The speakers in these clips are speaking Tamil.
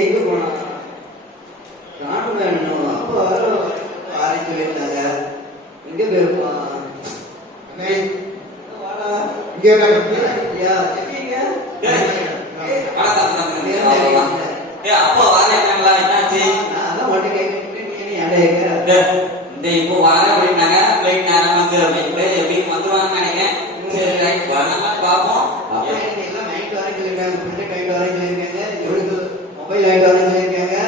எங்க போனா காணும் வேணும். அப்போ ஆரை சொல்லியிருந்தாங்க. எங்க போயிருப்பா வாடா இங்க ஐயா எப்படிங்க அப்போ வரேங்களா என்னாச்சு? நான் அதான் மட்டும் கேட்க இப்போ வர அப்படின்னாங்க ஃபிளைட் நேரம் வந்து அப்படின்ட்டு எப்படியும் வந்துருவாங்கன்னு நினைக்கிறேன். சரி ரைட் வரலாமா பார்ப்போம். எல்லாம் நைட் வரைக்கும் சொல்லியிருக்காங்க, ப்ரிண்டட் நைட் வரைக்கும் சொல்லியிருக்காங்க, இவருக்கு மொபைல் நைட் வரைக்கும் சொல்லியிருக்காங்க.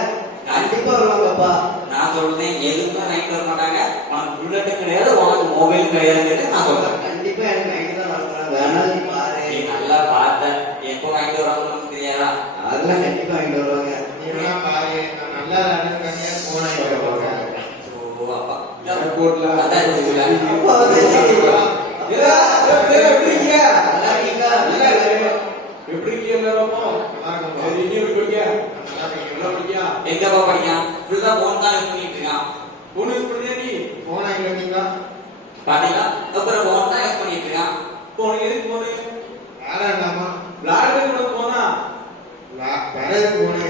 கண்டிப்பா வருவாங்கப்பா. நான் சொல்றேன் எதுவுமே நைட் வர மாட்டாங்க. உனக்கு புல்லட்டும் கிடையாது, உனக்கு மொபைல் கிடையாதுன்னு நான் சொல்றேன். கண்டிப்பா எனக்கு நைட் தான் நடத்துறாங்க. வேணாலும் நீ பாரு. நீ நல்லா பார்த்தேன் எப்போ வாங்கிட்டு வராங்கன்னு தெரியாதா? அதெல்லாம் கண்டிப்பா வாங்கிட்டு வருவாங்க. நீ வேணா பாரு, நான் நல்லா விளையாடுறேன் போன ஏர்போர்ட்ல அதான் எங்கப்பா படிக்கான் ஃபுல்லா போன் தான் யூஸ் பண்ணிட்டு இருக்கான். போன் யூஸ் பண்ணியா நீ? போன் வாங்கி வந்தீங்களா? பாத்தீங்களா? அப்புறம் போன் தான் யூஸ் பண்ணிட்டு இருக்கான். போன் எதுக்கு போனு? விளையாடாமா விளையாடுறது போனா வேற போனு.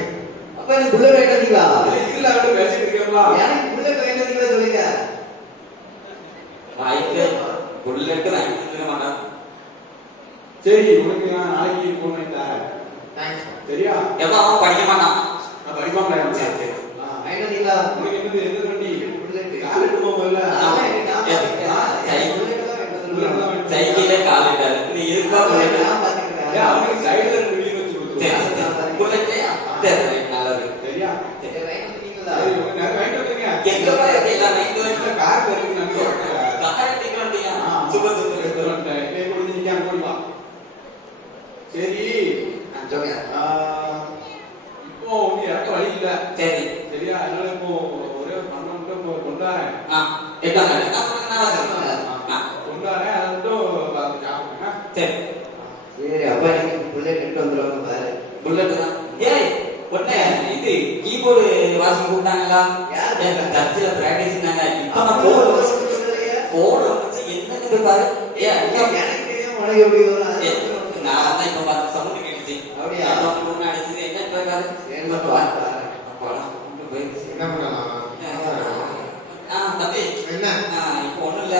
அப்ப எனக்கு புல்லட் வாங்கிட்டு வந்தீங்களா? இதுல அவரு பேசிட்டு இருக்கீங்களா? எனக்கு புல்லட் வாங்கிட்டு வந்தீங்களா சொல்லுங்க. வாய்க்கு புல்லட் வாங்கிட்டு இருக்க மாட்டான். சரி உனக்கு நான் நாளைக்கு போன் வாங்கி தரேன். தேங்க்ஸ். சரியா? எப்ப அவன் படிக்க மாட்டான். நான் படிக்க மாட்டேன். சரி சரி வாங்கிட்டு வந்தீங்களா? உனக்கு என்னது எந்த வண்டி? புல்லட். கால் எடுத்து போகல. சைக்கிளே கால் இட்டாரு. நீ இருக்கா புல்லட்? நான் பாத்துக்கிறேன். அவனுக்கு சைடுல ரிவ்யூ வச்சு கொடுத்துருவோம். புல்லட்டே சரி நல்லது. சரியா? சரி வாங்கிட்டு வந்தீங்களா? சரி உனக்கு நான் வாங்கிட்டு வந்துருங்க. எங்க போய் எல்லாம் வாங்கிட்டு வந்து கார் இருக்கு நான் கார் எடுத்துட்டு வந்தியா? சூப்பர் சூப்பர் சரி சொல்லுங்க. இப்போ உனக்கு இறக்க வழி இல்ல. சரி சரியா? அதனால இப்போ ஒரே பண்ண மட்டும் கொண்டாரேன். எட்டாங்க கொண்டாரேன் அதை மட்டும் சாப்பிடுங்க. சரி சரி அப்பா நீங்க புல்லட் எடுத்து வந்துருவாங்க பாரு. புல்லட் தான். ஏய் ஒண்ணே இது கீபோர்டு வாசிக்க கூப்பிட்டாங்களா? சர்ச்சில் பிராக்டிஸ்னாங்க. இப்போ நான் போன் வச்சு என்னன்னு போய் பாரு. எனக்கு தெரியும் உனக்கு எப்படி வரும். நான் தான் இப்ப பார்த்து சவுண்ட் கேட்டுச்சு. அப்படியா? ஒண்ணு அடிச்சது என்னன்னு போய் பாரு. போய் என்ன பண்ணலாம்? தம்பி என்ன? இப்போ ஒண்ணும் இல்ல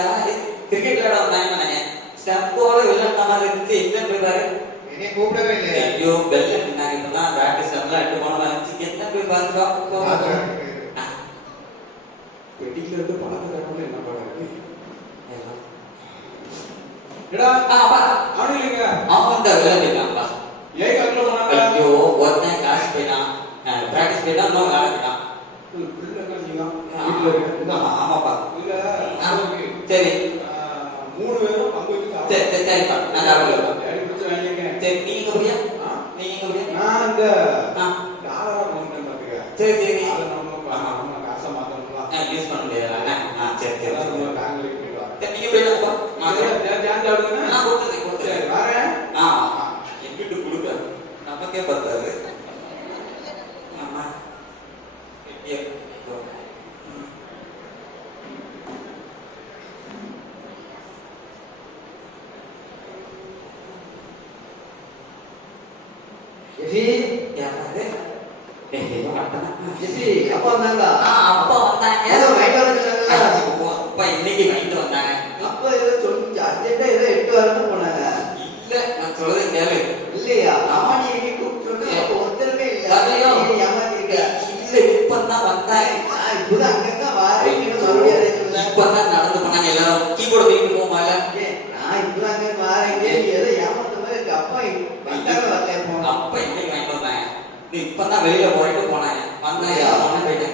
கிரிக்கெட் விளையாட வந்தாங்க நினைக்கிறேன். ஸ்டம்போட விளையாட்ட மாதிரி இருந்துச்சு. என்னன்னு போய் பாரு. என்னை கூப்பிடவே இல்லை. ஐயோ பெல் அடினாங்க. இப்பதான் பிராக்டிஸ் எல்லாம் எட்டு போன மாதிரி இருந்துச்சு. என்ன போய் பாருக்கா வெட்டில இருந்து பணத்தை தரணும். என்ன பண்ண அவன் தான் விளையாடிருக்கான்ப்பா. ஏன் அங்க போனாங்க? ஐயோ ஒருத்தன் கிளாஸ் போயிட்டான், பிராக்டிஸ் போயிட்டான், இன்னும் விளையாடிட்டான். ஆமாப்பா சரி 3 பேரும் பங்கு வச்சு சரி சரிப்பா நான் சாப்பிடுவேன். சரி நீங்க புரியா? நீங்க புரியா? நான் இந்த டாலரா போனேன் பாத்துக்க. சரி சரி நம்ம காசை மாத்தணும்ல. யூஸ் பண்ண முடியாதுல்ல. சரி சரி நம்ம பேங்க்ல நீங்க போயிட்டாப்பா. நான் கொடுத்துறேன் வரேன். எங்கிட்டு கொடுக்க நமக்கே பத்தாது. ஆமா அப்பா வந்தாங்களா? அப்பா வந்தாங்க. அப்பா இன்னைக்கு வாங்கிட்டு வந்தாங்க. அப்பா ஏதோ சொல்லி அர்ஜென்ட்டா ஏதோ 8 வாரம் போனாங்க. இல்ல நான் சொல்றது கேளு. இல்லையா? அம்மா நீ எங்க கூப்பிட்டு அப்ப ஒருத்தருமே இல்ல. நீ ஏமாத்திருக்க. இல்ல இப்பதான் வந்தாங்க. இப்பதான் அங்கதான் வாரேன்னு மறுபடியும் சொல்ல. இப்பதான் நடந்து போனாங்க எல்லாரும். கீபோர்டு தூக்கிட்டு போமால. நான் இப்பதான் அங்க வாரேங்க. நீ ஏதோ ஏமாத்த மாதிரி இருக்கு. அப்பா வந்தாங்க வரல போனா. அப்பா இன்னைக்கு வாங்கிட்டு வந்தாங்க. நீ இப்பதான் வெளியில போயிட்டு போனாங்க. வந்தாங்க அவனே போயிட்டாங்க.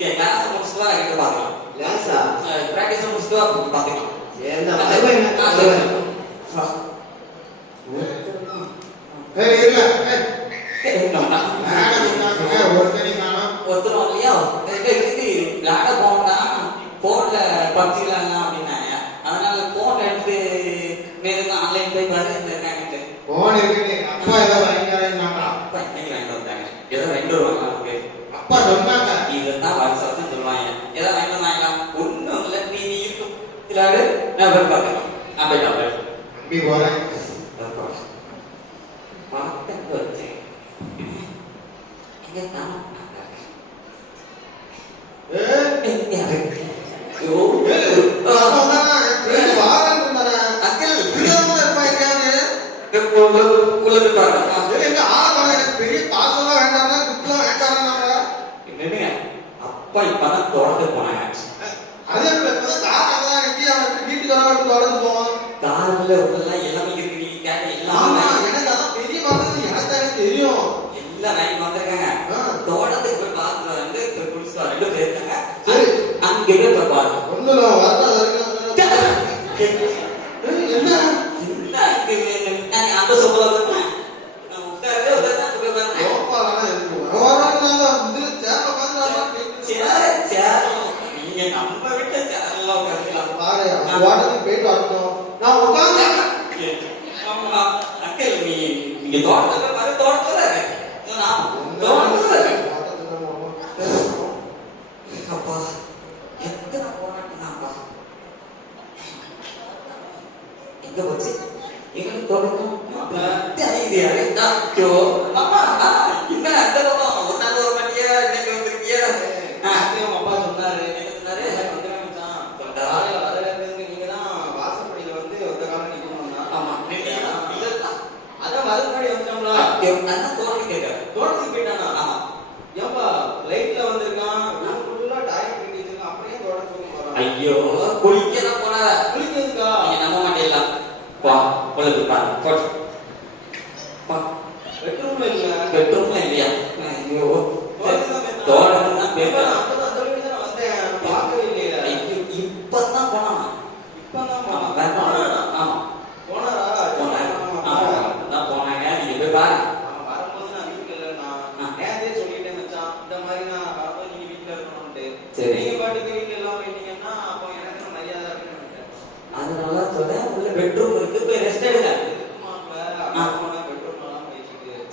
கிளாஸ் முடிச்சுட்டு வா எங்க பாக்கலாம். கிளாஸா? பிராக்டிஸ் முடிச்சுட்டு வா பாத்துக்கலாம். ஏன்னா ஒருத்தரும் இல்லையா விளையாட போனா போன்ல பப்ஜி விளையாடலாம் அப்படின்னாங்க. அதனால போன் எடுத்து நேரம் ஆன்லைன் போய் பாரு இருக்காங்க. போன் இருக்கு. அப்பா ஏதோ வாங்கிட்டாங்க. அப்பா இன்னைக்கு வாங்கிட்டு வந்தாங்க. ஏதோ 2 வருவாங்க நமக்கு. அப்பா சொன்னாங்க இதுதான் வருஷம் சொல்லுவாங்க. ஏதோ வாங்கிட்டு வந்தாங்களா? ஒண்ணும் இல்லை. நீ இருக்கும் விளையாடு நான் போய் பார்க்கலாம். நான் போய் போறேன். பார்க்க வச்சேன் எங்க காணோம். ஏய், ஐயோ, வாரன் இருந்தானே. அங்கிள் இல்லாம இருப்பா எங்கேயாவது. உள்ளது பாருங்க. ஏய், எங்க ஆளை எனக்கு பெரிய காசெல்லாம் வேண்டாம், குட்லாம் வேண்டாம். என்னங்க அப்பா இப்பதான் தொடர்ந்து போனாங்க. அதே இப்பதான் கார் அங்கதான் நிக்கி அவனுக்கு வீட்டுக்கு வர தொடர்ந்து போவான். கார்ல உள்ளெல்லாம் எல்லாமே இருக்கு. நீங்க கேட்ட ஆமா, எல்லாமே எனக்கு அதான் பெரிய மருந்து எனக்கு தானே தெரியும். எல்லாம் வாங்கி வந்திருக்காங்க. தோட்டத்துக்கு போய் பார்த்துட்டு வந்து இப்ப குளிச்சுட்டு ரெண்டு பேர் இருக்காங்க. சரி. அங்கே போய் பாருங்க. ஒண்ணுல வரதா என்ன என்ன இருக்கு? நான் அந்த சொல்ல வரேன். நான் உட்காரவே உட்கார்ந்து போய் பாருங்க. கோபாலனா இருக்கு. வரவரனால இதுல சேர உட்கார்ந்தாங்க. சேர் நீங்க நம்ம விட்ட சேர்ல உட்கார்ந்துலாம். பாரு, வாடகைக்கு போயிட்டு வரட்டும். நான் உட்கார்ந்து ஆமா அங்கிள் நீங்க தோட்டத்துல பாரு. தோட்டத்துல நான் தோட்டத்துல அப்பா எத்தனை போராட்டினாப்பா. எங்க போச்சு எங்களுக்கு தொடங்கும் ஐயோ அம்மா என்ன அந்த பக்கம் ஒரு நாள் ஒரு மணியா இன்னைக்கு வந்திருக்கியா? அப்பா சொன்னாரு என்ன சொன்னாரு? காலையில வரல இருந்ததுக்கு நீங்க தான் வாசப்படியில வந்து ஒத்த காலம் நிக்கணும்னா ஆமா இல்ல அதான் மறுபடி வந்துட்டோம்ல அதான் தோண்டி கேட்கறேன். தோட்டத்துக்கு போயிட்டானா ஆமா ஏன்பா லைட்ல வந்திருக்கான் ஃபுல்லா டாய் பண்ணி வச்சிருக்கான் அப்படியே தோட்டத்துக்கு வரான் ஐயோ குளிக்க தான் போனார. குளிக்கிறதுக்கா நீங்க நம்ப மாட்டீங்களா? பா உங்களுக்கு பாருங்க போட்டு பா பெட்ரூம்ல இல்ல பெட்ரூம்ல இல்லையா? ஐயோ தோட்டத்துல தான் போயிருக்கான். அப்பதான் சொல்லிட்டு தான் வந்தேன் பார்க்கவே இல்லையா இப்பதான் போனானா? இப்பதான் ஆமா போனாரா தான் போனாங்க. நீங்க போய் பாருங்க. அவன் வரும்போது நான் வீட்டுல இல்லைன்னா நேரத்தையே சொல்லிட்டேன் மச்சான் இந்த மாதிரி நான் வரும்போது நீங்க வீட்டுல இருக்கணும்ட்டு சரி. நீங்க பாட்டுக்கு வீட்டுல எல்லாம் போயிட்டீங்கன்னா அப்போ எனக்கு மரியாதை அப்படின்னு நினைச்சேன் அதனால சொல்றேன் உள்ள பெட்ரூம் இருக்கு போய் ரெஸ்ட் எடுங்க.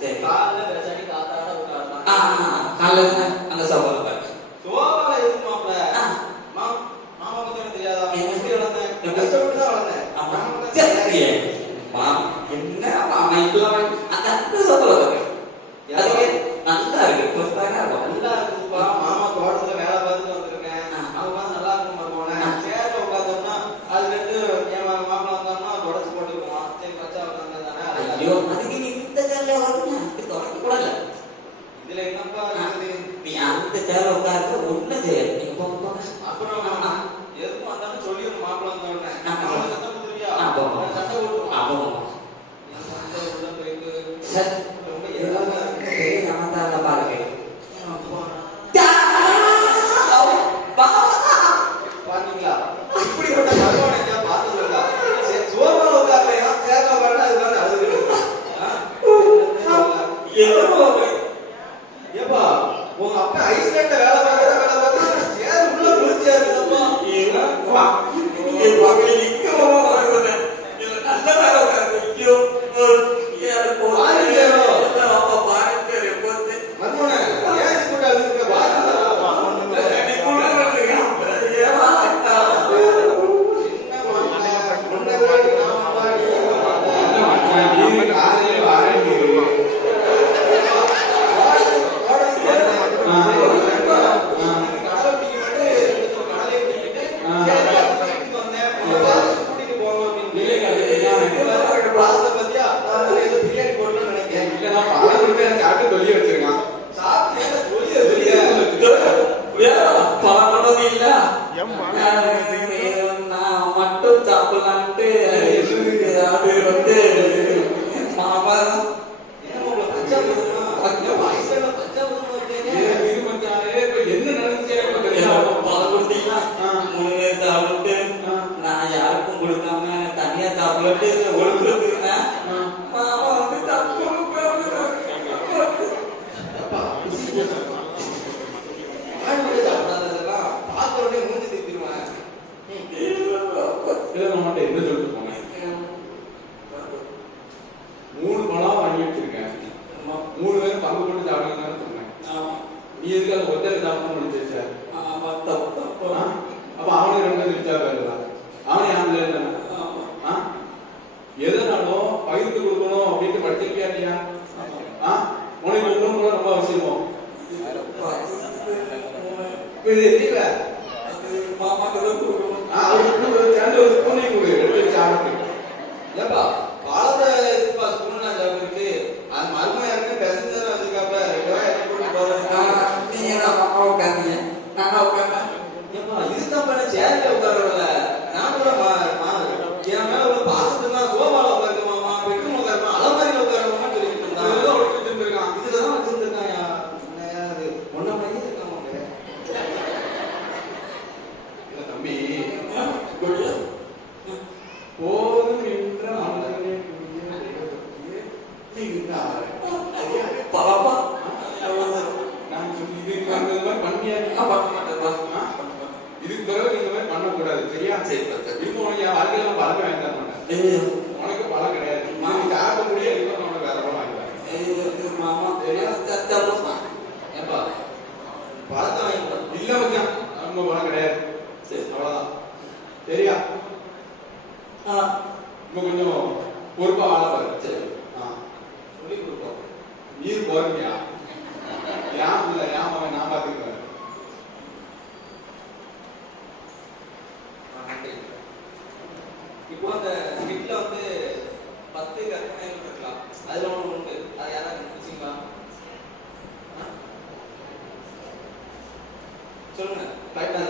சரி. காலைல பேசாடி காத்தாட உட்காரலாம் காலையில அந்த சோபால பாரு. சோபால எதுக்கு மாப்பிள மாமா கொஞ்சம் தெரியாதா எப்படி வளர்ந்தேன் கஷ்டப்பட்டு தான் வளர்ந்தேன் ஆமா சரி என்ன மாமா இப்பெல்லாம் அந்த சோபால பாரு. அதுக்கு நல்லா இருக்கு புதுசாக இருக்கும். நல்லா இருக்குப்பா மாமா தோட்டத்துல வேலை பார்த்துட்டு வந்திருக்கேன் அவங்க பார்த்து நல்லா இருக்கும் போனேன் சேர்ல உட்காந்தோம்னா அதுல இருந்து என் மாப்பிள வந்தோம்னா தொடச்சு போட்டுக்குவான் சரி வச்சா உட்காந்து தானே ஐயோ அதுக்கு நீ இந்த சேர்ல வரணும். அதுக்கு தொடக்க கூட இல்ல. இதுல என்னப்பா இருக்குது நீ அந்த சேர்ல உட்கார்ந்து ஒண்ணு செய்ய நீங்க போங்க. அப்புறம் எதுக்கும் வந்தாலும் சொல்லிடணும் மாப்பிள வந்த உடனே அவனுக்கு சத்தம் கொடுத்துருவியா சட்டை போட்டுருவான் உள்ள போயிட்டு ரொம்ப ஏதாவது பாருங்க பாத்தீங்களா இப்படிப்பட்ட மருமகனை பார்த்தது இல்ல சோர்வா உட்கார்லையா சேர்ல உட்கார்ந்து அதுக்கான அழுது ஏப்பா உங்க அப்பா ஐஸ்லேண்ட்ல வேலை பார்த்து சேர் உள்ள குளிச்சா இருக்குதப்பா மருமகனே ஏன் இது கூட அழுதுங்க நான் மட்டும் சாப்பிடலான்ட்டு அது வந்து மாமா பால் கொடுத்தீங்கன்னா மூணு சாப்பிட்டு நான் யாருக்கும் கொடுக்காம தனியா சாப்பிட்டு ஒழுங்குறேன். மாமா வந்து என்ன சொல்லிட்டு போனேன் 3 பழம் வாங்கி வச்சிருக்கேன் 3 பேரும் பங்கு போட்டு சாப்பிடுங்கன்னு சொன்னேன். நீ எதுக்கு அதை ஒருத்தர் சாப்பிடணும்னு நினைச்சா? அப்ப அவனுக்கு 2 தெரிச்சா பேருதா அவனே ஆம்பளை இருந்தா எதனாலும் பகிர்ந்து கொடுக்கணும் அப்படின்ட்டு படிச்சிருக்கியா இல்லையா? உனக்கு ஒன்றும் கூட ரொம்ப அவசியமோ இப்ப இது தெரியல. மாமா கிட்ட அவருக்கு சேர்ந்து ஒரு ஸ்பூனை கொடு, எடுத்து வச்சு ஆரம்பிக்கும். ஏப்பா பழத்தை இதுப்பா ஸ்பூன் இருக்கு அது மருமை யாருமே பெசஞ்சு வச்சிருக்காப்ப நீங்க தான் மாமா உட்காந்தீங்க, நானா உட்காந்தேன். ஏப்பா இதுதான் பண்ண சேர்ல உட்காரல நான் கூட என் மேல ஒரு பாசத்துனா சோபால உட்காருக்க மாமா, பெட்ரூம் உட்காருமா, அலமாரியில உட்காருமான்னு சொல்லிட்டு இருந்தான். இதெல்லாம் ஒழிச்சு வச்சிருந்திருக்கான். இதுலதான் வச்சிருந்திருக்காயா அது ஒன்ன மாதிரி இருக்கான் அவங்க. இல்ல தம்பி, போதும் என்ற மனதனே புரிய தெய்வத்தியே நீங்கிறார். பலப்பா நான் சொல்லி இதுக்கு அந்த மாதிரி பண்ணியா பண்ண மாட்டேன்ப்பா. இதுக்கு பிறகு இந்த மாதிரி பண்ணக்கூடாது, சரியா? சரி, இப்போ உனக்கு என் வாழ்க்கையில பழக்கம் வாங்கி தர மாட்டேன். உனக்கு பழம் கிடையாது. நீ சாப்பிட முடியாது, இப்போ உனக்கு வேற பழம் வாங்கி தரேன். மாமா தெரியாத ஏப்பா பழத்தை வாங்கி இல்ல மச்சான், நம்ம பழம் கிடையாது. சரி, அவ்வளவுதான், சரியா? இன்னும் கொஞ்சம் பொறுப்பா வாழ பாரு. சரி. சொல்லி கொடுப்போம். நீர் போறீங்களா? ஏன் இல்ல, ஏன் அவன் நான் பாத்துக்கிறேன். இப்போ அந்த ஸ்கிட்ல வந்து 10 கற்பனைகள் இருக்கலாம், அதுல ஒண்ணு உண்டு, அது யாராவது கண்டுபிடிச்சிங்களா? சொல்லுங்க, கரெக்டா